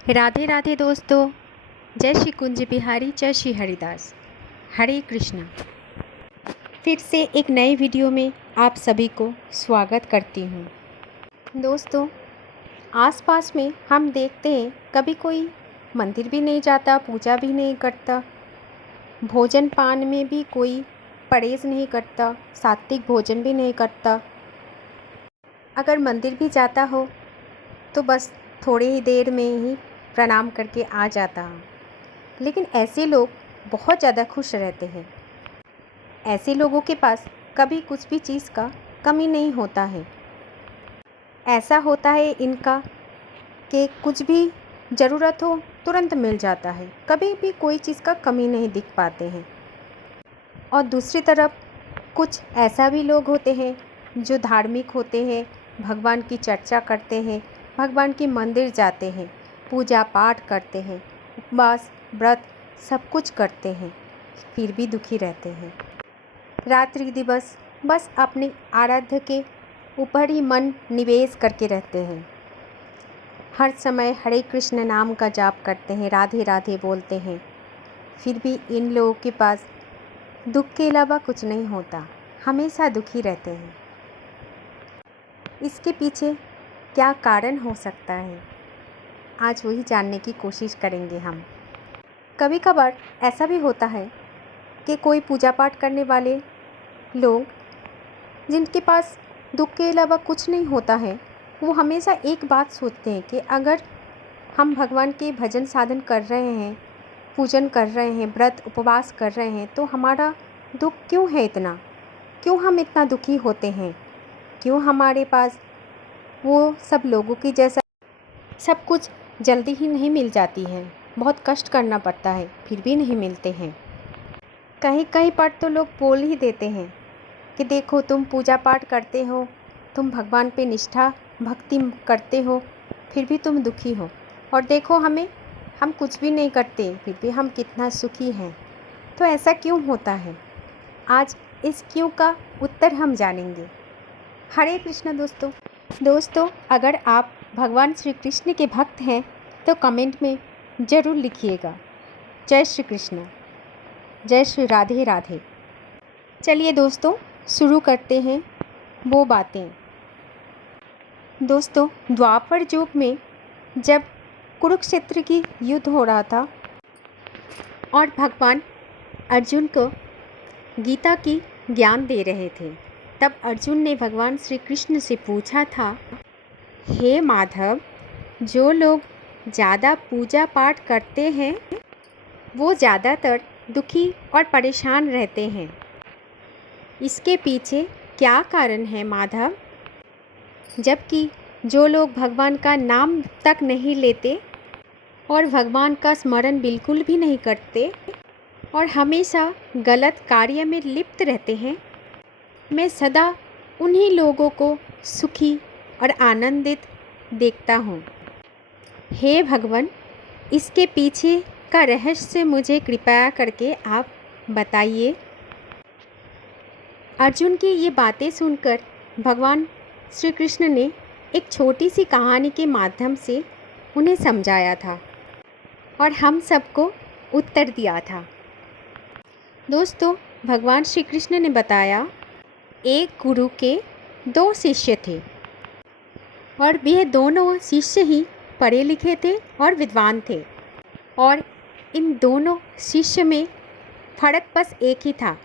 राधे राधे दोस्तों। जय श्री कुंज बिहारी, जय श्री हरिदास, हरे कृष्णा। फिर से एक नए वीडियो में आप सभी को स्वागत करती हूँ। दोस्तों, आसपास में हम देखते हैं कभी कोई मंदिर भी नहीं जाता, पूजा भी नहीं करता, भोजन पान में भी कोई परहेज़ नहीं करता, सात्विक भोजन भी नहीं करता। अगर मंदिर भी जाता हो तो बस थोड़ी ही देर में ही प्रणाम करके आ जाता है। लेकिन ऐसे लोग बहुत ज़्यादा खुश रहते हैं। ऐसे लोगों के पास कभी कुछ भी चीज़ का कमी नहीं होता है। ऐसा होता है इनका कि कुछ भी ज़रूरत हो तुरंत मिल जाता है, कभी भी कोई चीज़ का कमी नहीं दिख पाते हैं। और दूसरी तरफ कुछ ऐसा भी लोग होते हैं जो धार्मिक होते हैं, भगवान की चर्चा करते हैं, भगवान के मंदिर जाते हैं, पूजा पाठ करते हैं, उपवास व्रत सब कुछ करते हैं, फिर भी दुखी रहते हैं। रात्रि दिवस बस अपने आराध्य के ऊपर ही मन निवेश करके रहते हैं। हर समय हरे कृष्ण नाम का जाप करते हैं, राधे राधे बोलते हैं, फिर भी इन लोगों के पास दुख के अलावा कुछ नहीं होता, हमेशा दुखी रहते हैं। इसके पीछे क्या कारण हो सकता है, आज वही जानने की कोशिश करेंगे हम। कभी कभार ऐसा भी होता है कि कोई पूजा पाठ करने वाले लोग जिनके पास दुख के अलावा कुछ नहीं होता है, वो हमेशा एक बात सोचते हैं कि अगर हम भगवान के भजन साधन कर रहे हैं, पूजन कर रहे हैं, व्रत उपवास कर रहे हैं, तो हमारा दुख क्यों है इतना, क्यों हम इतना दुखी होते हैं, क्यों हमारे पास वो सब लोगों की जैसा सब कुछ जल्दी ही नहीं मिल जाती है, बहुत कष्ट करना पड़ता है, फिर भी नहीं मिलते हैं। कहीं कहीं पर तो लोग बोल ही देते हैं कि देखो तुम पूजा पाठ करते हो, तुम भगवान पे निष्ठा भक्ति करते हो, फिर भी तुम दुखी हो, और देखो हम कुछ भी नहीं करते फिर भी हम कितना सुखी हैं। तो ऐसा क्यों होता है, आज इस क्यों का उत्तर हम जानेंगे। हरे कृष्ण दोस्तों, अगर आप भगवान श्री कृष्ण के भक्त हैं तो कमेंट में ज़रूर लिखिएगा जय श्री कृष्ण, जय श्री राधे राधे। चलिए दोस्तों, शुरू करते हैं वो बातें। दोस्तों, द्वापर युग में जब कुरुक्षेत्र की युद्ध हो रहा था और भगवान अर्जुन को गीता की ज्ञान दे रहे थे, तब अर्जुन ने भगवान श्री कृष्ण से पूछा था, हे माधव, जो लोग ज़्यादा पूजा पाठ करते हैं वो ज़्यादातर दुखी और परेशान रहते हैं, इसके पीछे क्या कारण है माधव? जबकि जो लोग भगवान का नाम तक नहीं लेते और भगवान का स्मरण बिल्कुल भी नहीं करते और हमेशा गलत कार्य में लिप्त रहते हैं, मैं सदा उन्हीं लोगों को सुखी और आनंदित देखता हूँ। हे भगवान, इसके पीछे का रहस्य मुझे कृपया करके आप बताइए। अर्जुन की ये बातें सुनकर भगवान श्री कृष्ण ने एक छोटी सी कहानी के माध्यम से उन्हें समझाया था और हम सबको उत्तर दिया था। दोस्तों, भगवान श्री कृष्ण ने बताया, एक गुरु के 2 शिष्य थे और वे दोनों शिष्य ही पढ़े लिखे थे और विद्वान थे, और इन दोनों शिष्य में फर्क बस एक ही था,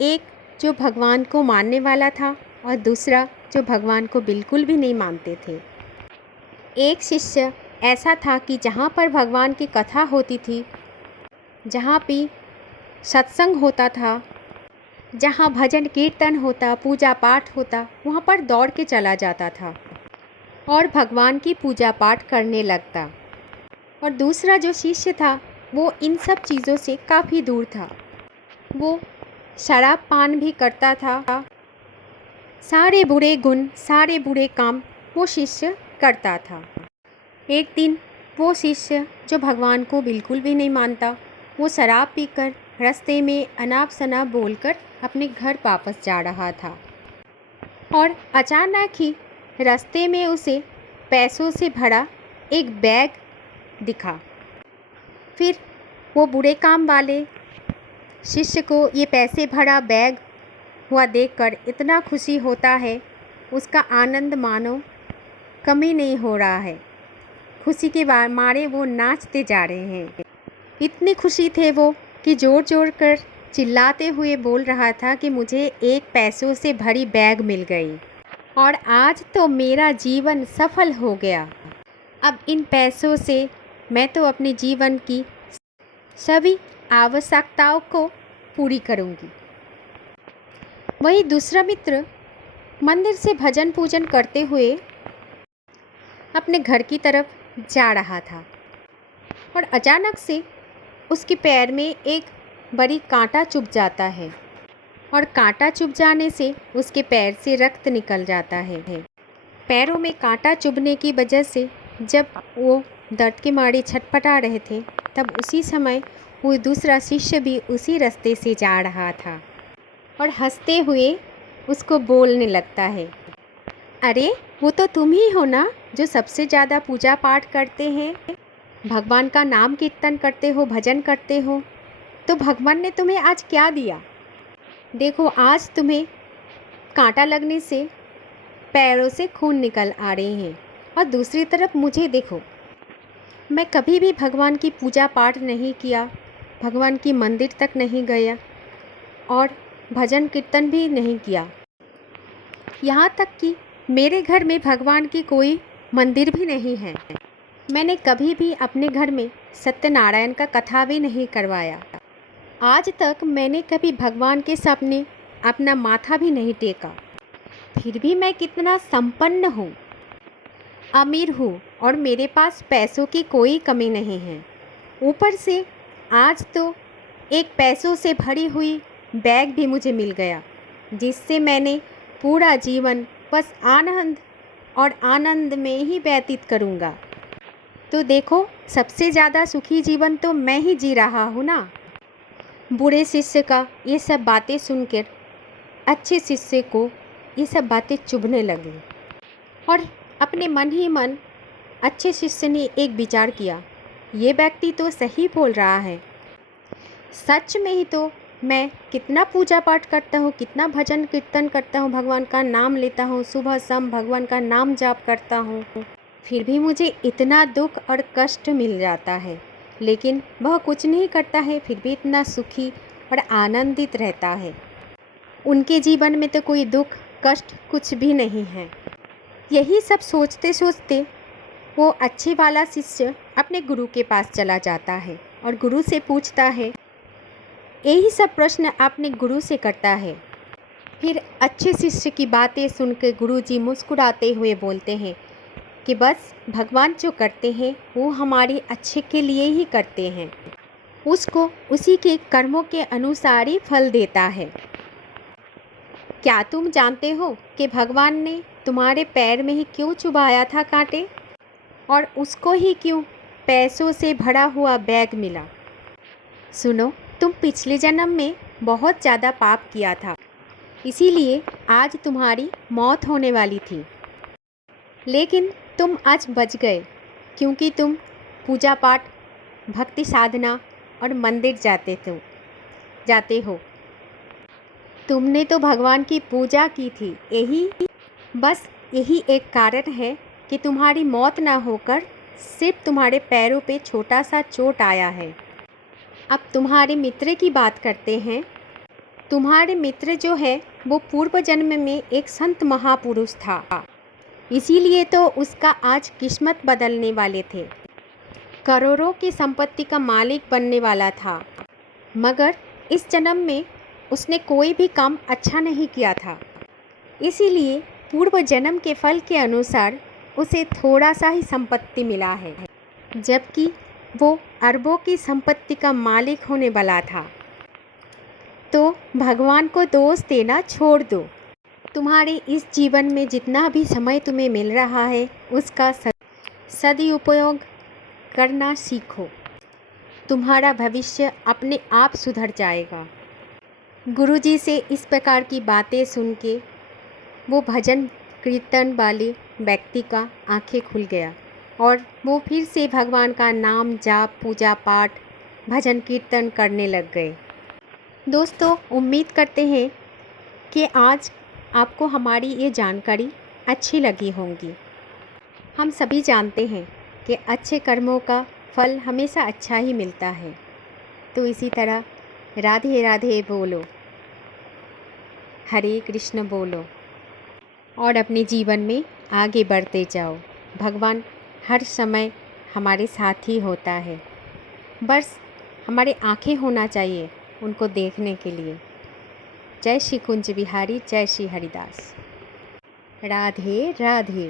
एक जो भगवान को मानने वाला था और दूसरा जो भगवान को बिल्कुल भी नहीं मानते थे। एक शिष्य ऐसा था कि जहाँ पर भगवान की कथा होती थी, जहाँ भी सत्संग होता था, जहाँ भजन कीर्तन होता, पूजा पाठ होता, वहाँ पर दौड़ के चला जाता था और भगवान की पूजा पाठ करने लगता। और दूसरा जो शिष्य था वो इन सब चीज़ों से काफ़ी दूर था, वो शराब पान भी करता था, सारे बुरे गुण, सारे बुरे काम वो शिष्य करता था। एक दिन वो शिष्य जो भगवान को बिल्कुल भी नहीं मानता, वो शराब पीकर रास्ते में अनाप शनाप बोलकर अपने घर वापस जा रहा था और अचानक ही रास्ते में उसे पैसों से भरा एक बैग दिखा। फिर वो बुरे काम वाले शिष्य को ये पैसे भरा बैग हुआ देखकर इतना खुशी होता है, उसका आनंद मानो कमी नहीं हो रहा है। खुशी के मारे वो नाचते जा रहे हैं। इतनी खुशी थे वो कि ज़ोर ज़ोर कर चिल्लाते हुए बोल रहा था कि मुझे एक पैसों से भरी बैग मिल गई और आज तो मेरा जीवन सफल हो गया। अब इन पैसों से मैं तो अपने जीवन की सभी आवश्यकताओं को पूरी करूंगी। वही दूसरा मित्र मंदिर से भजन पूजन करते हुए अपने घर की तरफ जा रहा था और अचानक से उसके पैर में एक बड़ी कांटा चुभ जाता है और कांटा चुभ जाने से उसके पैर से रक्त निकल जाता है। पैरों में कांटा चुभने की वजह से जब वो दर्द के मारे छटपटा रहे थे, तब उसी समय वो दूसरा शिष्य भी उसी रास्ते से जा रहा था और हंसते हुए उसको बोलने लगता है, अरे वो तो तुम ही हो ना जो सबसे ज़्यादा पूजा पाठ करते हैं, भगवान का नाम कीर्तन करते हो, भजन करते हो। तो भगवान ने तुम्हें आज क्या दिया? देखो, आज तुम्हें कांटा लगने से पैरों से खून निकल आ रहे हैं और दूसरी तरफ मुझे देखो, मैं कभी भी भगवान की पूजा पाठ नहीं किया, भगवान की मंदिर तक नहीं गया और भजन कीर्तन भी नहीं किया। यहाँ तक कि मेरे घर में भगवान की कोई मंदिर भी नहीं है। मैंने कभी भी अपने घर में सत्यनारायण का कथा भी नहीं करवाया। आज तक मैंने कभी भगवान के सामने अपना माथा भी नहीं टेका। फिर भी मैं कितना संपन्न हूँ, अमीर हूँ और मेरे पास पैसों की कोई कमी नहीं है। ऊपर से आज तो एक पैसों से भरी हुई बैग भी मुझे मिल गया, जिससे मैंने पूरा जीवन बस आनंद और आनंद में ही व्यतीत करूँगा। तो देखो, सबसे ज़्यादा सुखी जीवन तो मैं ही जी रहा हूँ ना। बुरे शिष्य का ये सब बातें सुनकर अच्छे शिष्य को ये सब बातें चुभने लगी और अपने मन ही मन अच्छे शिष्य ने एक विचार किया, ये व्यक्ति तो सही बोल रहा है। सच में ही तो मैं कितना पूजा पाठ करता हूँ, कितना भजन कीर्तन करता हूँ, भगवान का नाम लेता हूँ, सुबह शाम भगवान का नाम जाप करता हूँ, फिर भी मुझे इतना दुख और कष्ट मिल जाता है। लेकिन वह कुछ नहीं करता है, फिर भी इतना सुखी और आनंदित रहता है। उनके जीवन में तो कोई दुख कष्ट कुछ भी नहीं है। यही सब सोचते सोचते वो अच्छे वाला शिष्य अपने गुरु के पास चला जाता है और गुरु से पूछता है, यही सब प्रश्न अपने गुरु से करता है। फिर अच्छे शिष्य की बातें सुनकर गुरुजी मुस्कुराते हुए बोलते हैं कि बस भगवान जो करते हैं वो हमारे अच्छे के लिए ही करते हैं, उसको उसी के कर्मों के अनुसार ही फल देता है। क्या तुम जानते हो कि भगवान ने तुम्हारे पैर में ही क्यों चुभाया था कांटे, और उसको ही क्यों पैसों से भरा हुआ बैग मिला? सुनो, तुम पिछले जन्म में बहुत ज़्यादा पाप किया था, इसीलिए आज तुम्हारी मौत होने वाली थी। लेकिन तुम आज बच गए क्योंकि तुम पूजा पाठ, भक्ति साधना और मंदिर जाते हो। तुमने तो भगवान की पूजा की थी। यही एक कारण है कि तुम्हारी मौत ना होकर सिर्फ तुम्हारे पैरों पे छोटा सा चोट आया है। अब तुम्हारे मित्र की बात करते हैं। तुम्हारे मित्र जो है वो पूर्व जन्म में एक संत महापुरुष था, इसीलिए तो उसका आज किस्मत बदलने वाले थे। करोड़ों की संपत्ति का मालिक बनने वाला था, मगर इस जन्म में उसने कोई भी काम अच्छा नहीं किया था, इसीलिए पूर्व जन्म के फल के अनुसार उसे थोड़ा सा ही संपत्ति मिला है, जबकि वो अरबों की संपत्ति का मालिक होने वाला था। तो भगवान को दोष देना छोड़ दो। तुम्हारे इस जीवन में जितना भी समय तुम्हें मिल रहा है उसका सदुपयोग करना सीखो। तुम्हारा भविष्य अपने आप सुधर जाएगा। गुरुजी से इस प्रकार की बातें सुन के वो भजन कीर्तन वाले व्यक्ति का आंखें खुल गया और वो फिर से भगवान का नाम जाप, पूजा पाठ, भजन कीर्तन करने लग गए। दोस्तों, उम्मीद करते हैं कि आज आपको हमारी ये जानकारी अच्छी लगी होंगी। हम सभी जानते हैं कि अच्छे कर्मों का फल हमेशा अच्छा ही मिलता है। तो इसी तरह राधे राधे बोलो, हरे कृष्ण बोलो और अपने जीवन में आगे बढ़ते जाओ। भगवान हर समय हमारे साथ ही होता है, बस हमारे आँखें होना चाहिए उनको देखने के लिए। जय श्री कुंज बिहारी, जय श्री हरिदास। राधे राधे।